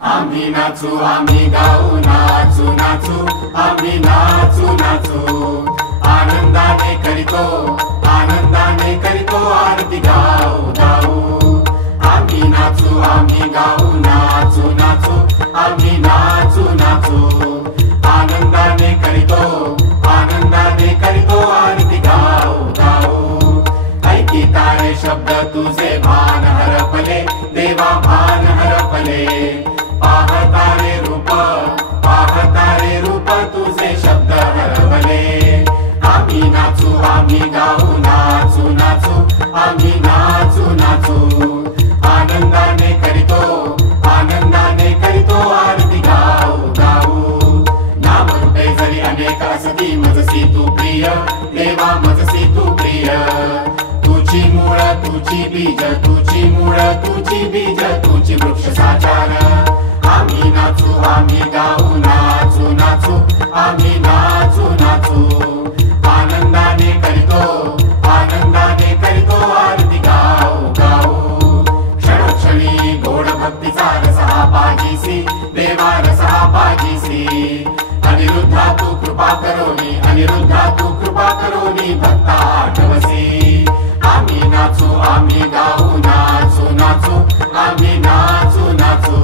आम्ही नाचू आम्ही गाऊ नाचू नाचू आम्ही नाचू नाचू आनंदाने करीतो आरती गाऊ गाऊ आम्ही नाचू आम्ही गाऊ नाचू नाचू आम्ही नाचू नाचू आनंदाने करीतो आरती गाऊ गाऊ ऐकी तारे शब्द तुझे भान हरपले देवा भान हरपले पाहतारे रूप तुझे शब्द हरवले आम्ही नाचू आम्ही गाऊ नाचू नाचू आम्ही नाचू नाचू आनंदाने करीतो आरती गाऊ गाऊ नामरूपे जरी अनेक असती मजसी तू प्रिय देवा मजसी तू प्रिय तुझी मूळ तुझी बीज तुझी वृक्ष साचार आम्ही नाचू आम्ही गाऊ नाचू नाचू आम्ही नाचू नाचू आनंदाने करीतो आरती गाऊ गाऊ क्षणोक्षणी गोड भक्तीचा रस हा पाजीसी देवा रस हा पाजीसी अनिरुद्धा तू कृपा करोनी भक्ता आठवसी आम्ही नाचू आम्ही गाऊ नाचू नाचू आम्ही नाचू नाचू